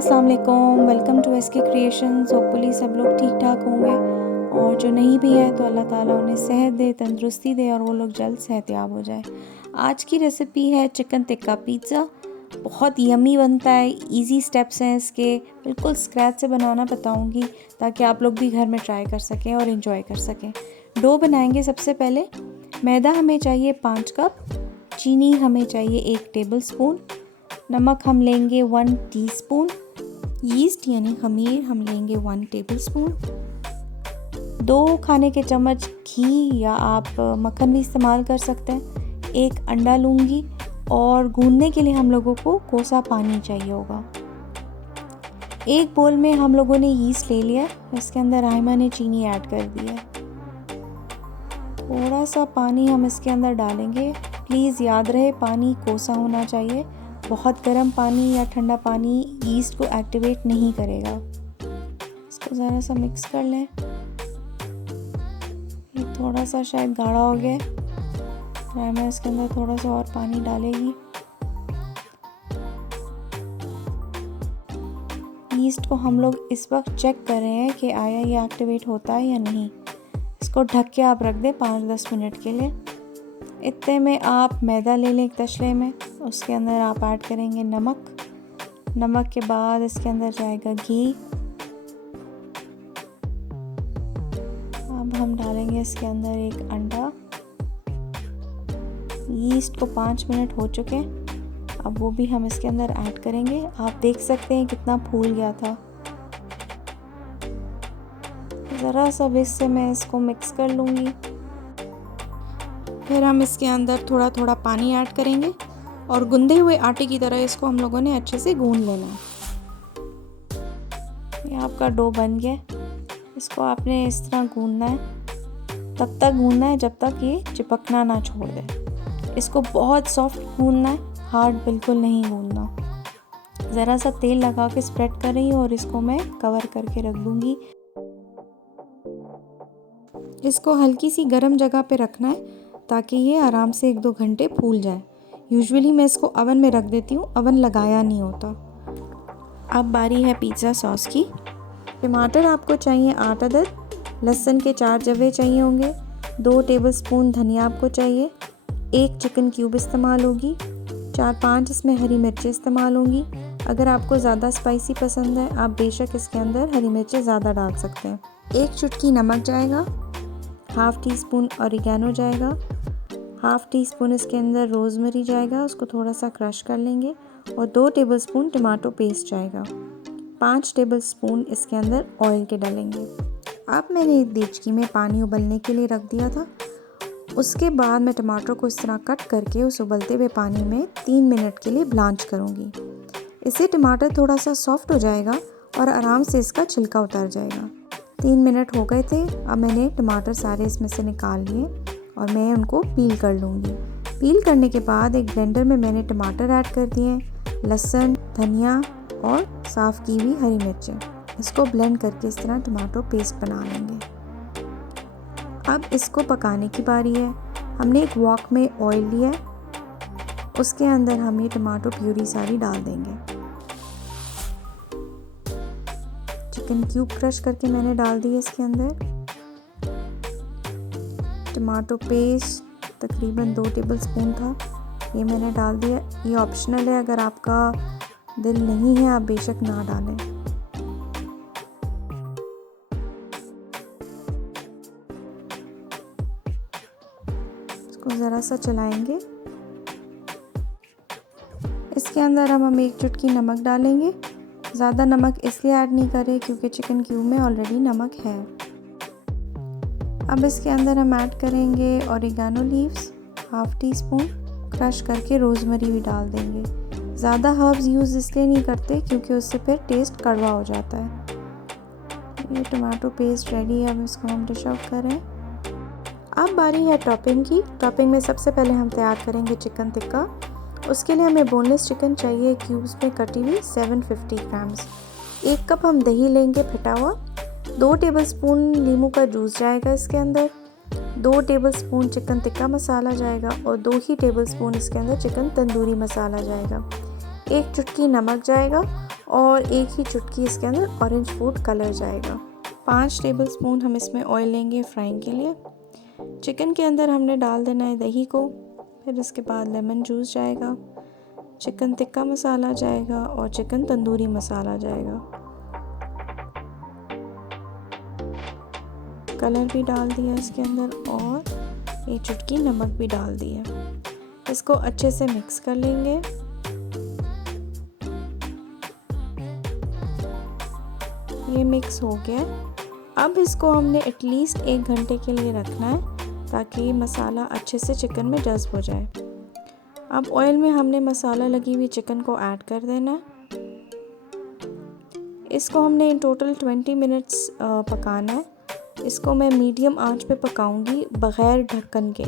अस्सलाम वालेकुम, welcome to SK creations. Hopefully सब लोग ठीक ठाक होंगे और जो नहीं भी है तो अल्लाह ताला उन्हें सेहत दे, तंदुरुस्ती दे और वो लोग जल्द सेहतयाब हो जाए। आज की रेसिपी है चिकन टिक्का पिज़्ज़ा। बहुत यमी बनता है, इजी स्टेप्स हैं इसके, बिल्कुल स्क्रैच से बनाना बताऊंगी ताकि आप लोग भी घर में ट्राई कर सकें और इन्जॉय कर सकें। डो बनाएंगे। सबसे पहले मैदा हमें चाहिए 5 कप, चीनी हमें चाहिए 1 टेबल स्पून, नमक हम लेंगे 1 टीस्पून, यीस्ट यानी खमीर हम लेंगे 1 टेबल स्पून, 2 खाने के चम्मच घी या आप मक्खन भी इस्तेमाल कर सकते हैं, 1 अंडा लूँगी और गूंदने के लिए हम लोगों को कोसा पानी चाहिए होगा। एक बोल में हम लोगों ने यीस्ट ले लिया, इसके अंदर राहिमा ने चीनी ऐड कर दिया। थोड़ा सा पानी हम इसके अंदर डालेंगे। प्लीज़ याद रहे पानी कोसा होना चाहिए। बहुत गर्म पानी या ठंडा पानी यीस्ट को एक्टिवेट नहीं करेगा। इसको ज़रा सा मिक्स कर लें। ये थोड़ा सा शायद गाढ़ा हो गया। राइमा इसके अंदर थोड़ा सा और पानी डालेगी। यीस्ट को हम लोग इस वक्त चेक कर रहे हैं कि आया ये एक्टिवेट होता है या नहीं। इसको ढक के आप रख दें 5-10 मिनट के लिए। इतने में आप मैदा ले लें एक तसले में, उसके अंदर आप ऐड करेंगे नमक के बाद इसके अंदर जाएगा घी। अब हम डालेंगे इसके अंदर 1 अंडा। यीस्ट को 5 मिनट हो चुके हैं, अब वो भी हम इसके अंदर ऐड करेंगे। आप देख सकते हैं कितना फूल गया था। ज़रा सा विस्क से मैं इसको मिक्स कर लूँगी। फिर हम इसके अंदर थोड़ा थोड़ा पानी ऐड करेंगे और गूंदे हुए आटे की तरह इसको हम लोगों ने अच्छे से गूंद लेना है। ये आपका डो बन गया। इसको आपने इस तरह गूंदना है, तब तक गूंदना है जब तक ये चिपकना ना छोड़ दे। इसको बहुत सॉफ्ट गूंदना है, हार्ड बिल्कुल नहीं गूंदना। ज़रा सा तेल लगा के स्प्रेड कर रही हूँ और इसको मैं कवर करके रख दूँगी। इसको हल्की सी गर्म जगह पे रखना है ताकि ये आराम से 1-2 घंटे फूल जाए। यूजुअली मैं इसको ओवन में रख देती हूँ, ओवन लगाया नहीं होता। अब बारी है पिज़्ज़ा सॉस की। टमाटर आपको चाहिए 8 अदद, लहसुन के 4 जवे चाहिए होंगे, 2 टेबलस्पून धनिया आपको चाहिए, 1 चिकन क्यूब इस्तेमाल होगी, 4-5 इसमें हरी मिर्चें इस्तेमाल होंगी। अगर आपको ज़्यादा स्पाइसी पसंद है आप बेशक इसके अंदर हरी मिर्चें ज़्यादा डाल सकते हैं। 1 चुटकी नमक जाएगा, हाफ़ टी स्पून ऑरिगेनो जाएगा, हाफ़ टी स्पून इसके अंदर रोज़मेरी जाएगा, उसको थोड़ा सा क्रश कर लेंगे, और 2 टेबलस्पून टमाटो पेस्ट जाएगा, 5 टेबलस्पून इसके अंदर ऑयल के डालेंगे। अब मैंने एक देचकी में पानी उबलने के लिए रख दिया था। उसके बाद मैं टमाटर को इस तरह कट करके उस उबलते हुए पानी में 3 मिनट के लिए ब्लांच करूँगी। इससे टमाटर थोड़ा सा सॉफ्ट हो जाएगा और आराम से इसका छिलका उतर जाएगा। 3 मिनट हो गए थे। अब मैंने टमाटर सारे इसमें से निकाल लिए और मैं उनको पील कर लूँगी। पील करने के बाद एक ब्लेंडर में मैंने टमाटर ऐड कर दिए, लहसुन, धनिया और साफ़ की हुई हरी मिर्चें। इसको ब्लेंड करके इस तरह टमाटो पेस्ट बना लेंगे। अब इसको पकाने की बारी है। हमने एक वॉक में ऑयल लिया, उसके अंदर हम ये टमाटो प्यूरी सारी डाल देंगे। चिकन क्यूब क्रश करके मैंने डाल दिए इसके अंदर। टमाटो पेस्ट तकरीबन 2 टेबलस्पून था, ये मैंने डाल दिया। ये ऑप्शनल है, अगर आपका दिल नहीं है आप बेशक ना डालें। इसको ज़रा सा चलाएंगे। इसके अंदर हम 1 चुटकी नमक डालेंगे। ज़्यादा नमक इसलिए ऐड नहीं करें क्योंकि चिकन क्यूब में ऑलरेडी नमक है। अब इसके अंदर हम ऐड करेंगे oregano leaves, half tea spoon, crush करके रोज़मेरी भी डाल देंगे। ज़्यादा हर्ब्स यूज़ इसलिए नहीं करते क्योंकि उससे फिर टेस्ट कड़वा हो जाता है। ये टमाटो पेस्ट रेडी है, अब इसको हम डिश आउट करें। अब बारी है टॉपिंग की। टॉपिंग में सबसे पहले हम तैयार करेंगे चिकन टिक्का। उसके लिए हमें बोनलेस चिकन चाहिए, क्यूब्स में कटी हुई 750 ग्राम्स। 1 कप हम दही लेंगे फिटा हुआ, 2 टेबलस्पून नींबू का जूस जाएगा इसके अंदर, 2 टेबलस्पून चिकन टिक्का मसाला जाएगा और 2 ही टेबलस्पून इसके अंदर चिकन तंदूरी मसाला जाएगा। 1 चुटकी नमक जाएगा और 1 ही चुटकी इसके अंदर ऑरेंज फूड कलर जाएगा। 5 टेबलस्पून हम इसमें ऑयल लेंगे फ्राइंग के लिए। चिकन के अंदर हमने डाल देना है दही को, फिर इसके बाद लेमन जूस जाएगा, चिकन टिक्का मसाला जाएगा और चिकन तंदूरी मसाला जाएगा। कलर भी डाल दिया इसके अंदर और 1 चुटकी नमक भी डाल दिया। इसको अच्छे से मिक्स कर लेंगे। ये मिक्स हो गया। अब इसको हमने एटलीस्ट 1 घंटे के लिए रखना है ताकि मसाला अच्छे से चिकन में जज़्ब हो जाए। अब ऑयल में हमने मसाला लगी हुई चिकन को ऐड कर देना है। इसको हमने इन टोटल 20 मिनट्स पकाना है। इसको मैं मीडियम आंच पे पकाऊंगी बग़ैर ढक्कन के,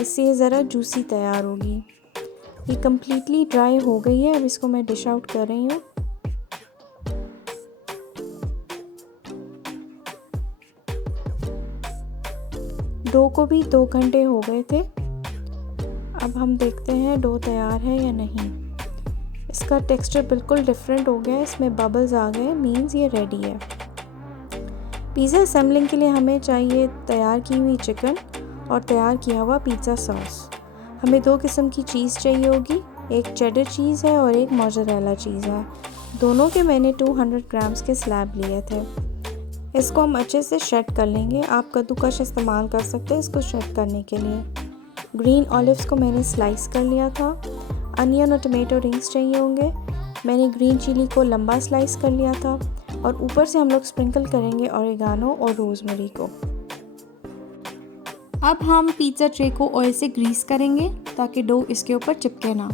इससे ये ज़रा जूसी तैयार होगी। ये कम्प्लीटली ड्राई हो गई है। अब इसको मैं डिश आउट कर रही हूँ। डो को भी 2 घंटे हो गए थे। अब हम देखते हैं डो तैयार है या नहीं। इसका टेक्सचर बिल्कुल डिफरेंट हो गया है, इसमें बबल्स आ गए, मीन्स ये रेडी है। पिज़्ज़ा असेंबलिंग के लिए हमें चाहिए तैयार की हुई चिकन और तैयार किया हुआ पिज़्ज़ा सॉस। हमें 2 किस्म की चीज़ चाहिए होगी, एक चेडर चीज़ है और एक मोज़रेला चीज़ है। दोनों के मैंने 200 ग्राम्स के स्लैब लिए थे। इसको हम अच्छे से शेड कर लेंगे। आप कद्दूकस इस्तेमाल कर सकते हैं इसको शेड करने के लिए। ग्रीन ऑलिव्स को मैंने स्लाइस कर लिया था। अनियन और टमेटो रिंग्स चाहिए होंगे। मैंने ग्रीन चिली को लंबा स्लाइस कर लिया था और ऊपर से हम लोग स्प्रिंकल करेंगे ऑरिगानो और रोज़मेरी को। अब हम पिज़्ज़ा ट्रे को ऑयल से ग्रीस करेंगे ताकि डो इसके ऊपर चिपके ना।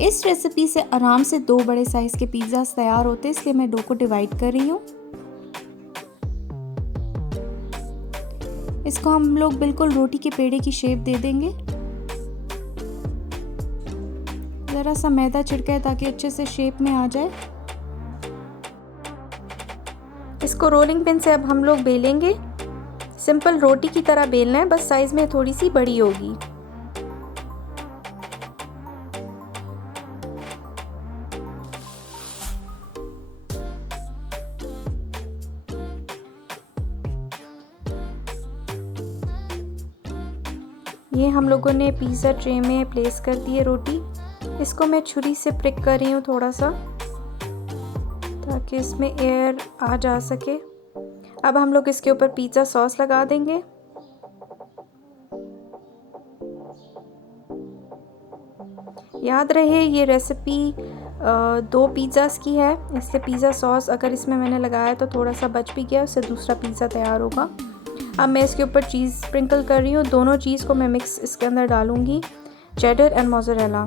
इस रेसिपी से आराम से 2 बड़े साइज़ के पिज़्ज़ा तैयार होते हैं, इसलिए मैं डो को डिवाइड कर रही हूँ। इसको हम लोग बिल्कुल रोटी के पेड़े की शेप दे देंगे। ज़रा सा मैदा छिड़का है ताकि अच्छे से शेप में आ जाए। इसको रोलिंग पिन से अब हम लोग बेलेंगे। सिंपल रोटी की तरह बेलना है, बस साइज़ में थोड़ी सी बड़ी होगी। ये हम लोगों ने पिज़्ज़ा ट्रे में प्लेस कर दी है रोटी। इसको मैं छुरी से प्रिक कर रही हूँ थोड़ा सा ताकि इसमें एयर आ जा सके। अब हम लोग इसके ऊपर पिज़्ज़ा सॉस लगा देंगे। याद रहे ये रेसिपी 2 पिज़्ज़ास की है, इसलिए पिज़्ज़ा सॉस अगर इसमें मैंने लगाया तो थोड़ा सा बच भी गया, उससे दूसरा पिज़्ज़ा तैयार होगा। अब मैं इसके ऊपर चीज़ स्प्रिंकल कर रही हूँ। दोनों चीज़ को मैं मिक्स इसके अंदर डालूँगी, चेडर एंड मोज़रेला।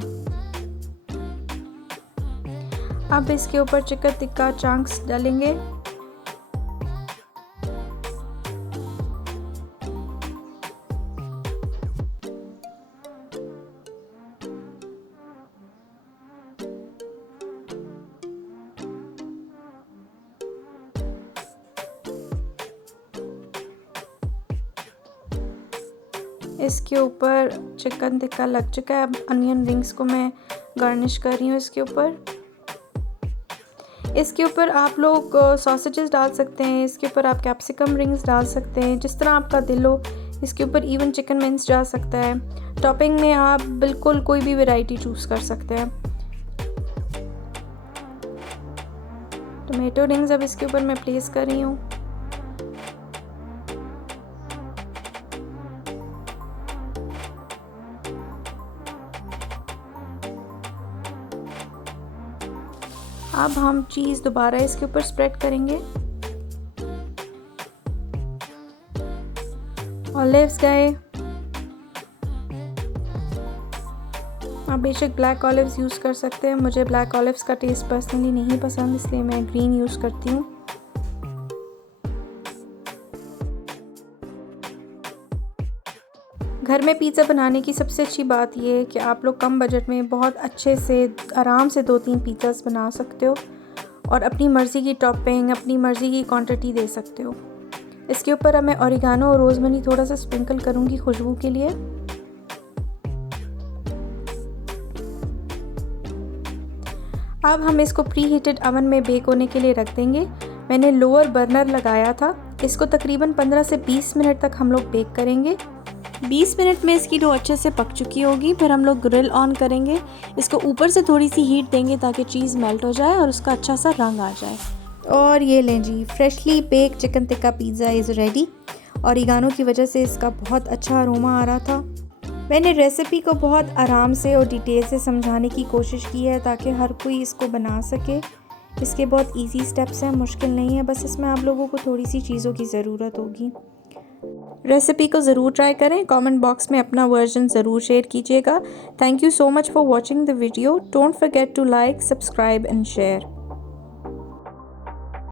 अब इसके ऊपर चिकन टिक्का चंक्स डालेंगे। इसके ऊपर चिकन टिक्का लग चुका है। अब अनियन रिंग्स को मैं गार्निश कर रही हूँ इसके ऊपर। इसके ऊपर आप लोग सॉसेजेस डाल सकते हैं, इसके ऊपर आप कैप्सिकम रिंग्स डाल सकते हैं, जिस तरह आपका दिल हो। इसके ऊपर इवन चिकन विंग्स जा सकता है। टॉपिंग में आप बिल्कुल कोई भी वैरायटी चूज़ कर सकते हैं। टोमेटो रिंग्स अब इसके ऊपर मैं प्लेस कर रही हूँ। अब हम चीज़ दोबारा इसके ऊपर स्प्रेड करेंगे। ऑलिव्स गए। आप बेशक ब्लैक ऑलिव्स यूज़ कर सकते हैं। मुझे ब्लैक ऑलिव्स का टेस्ट पर्सनली नहीं पसंद, इसलिए मैं ग्रीन यूज़ करती हूँ। घर में पिज़्ज़ा बनाने की सबसे अच्छी बात यह है कि आप लोग कम बजट में बहुत अच्छे से आराम से 2-3 पिज़्ज़ास बना सकते हो और अपनी मर्ज़ी की टॉपिंग, अपनी मर्ज़ी की क्वांटिटी दे सकते हो। इसके ऊपर अब मैं ऑरिगानो और रोज़मेरी थोड़ा सा स्प्रिंकल करूँगी खुशबू के लिए। अब हम इसको प्री हीटेड अवन में बेक होने के लिए रख देंगे। मैंने लोअर बर्नर लगाया था। इसको तकरीबन 15 से 20 मिनट तक हम लोग बेक करेंगे। 20 मिनट में इसकी डो अच्छे से पक चुकी होगी। फिर हम लोग ग्रिल ऑन करेंगे। इसको ऊपर से थोड़ी सी हीट देंगे ताकि चीज़ मेल्ट हो जाए और उसका अच्छा सा रंग आ जाए। और ये लें जी, freshly bake chicken tikka pizza is ready. Oregano की वजह से इसका बहुत अच्छा अरोमा आ रहा था। मैंने रेसिपी को बहुत आराम से और डिटेल से समझाने की कोशिश की है ताकि हर कोई इसको बना सके। इसके बहुत इजी स्टेप्स हैं, मुश्किल नहीं है, बस इसमें आप लोगों को थोड़ी सी चीज़ों की ज़रूरत होगी। रेसिपी को ज़रूर ट्राई करें। कमेंट बॉक्स में अपना वर्जन ज़रूर शेयर कीजिएगा। Thank you so much for watching the video. Don't forget to like, subscribe and share.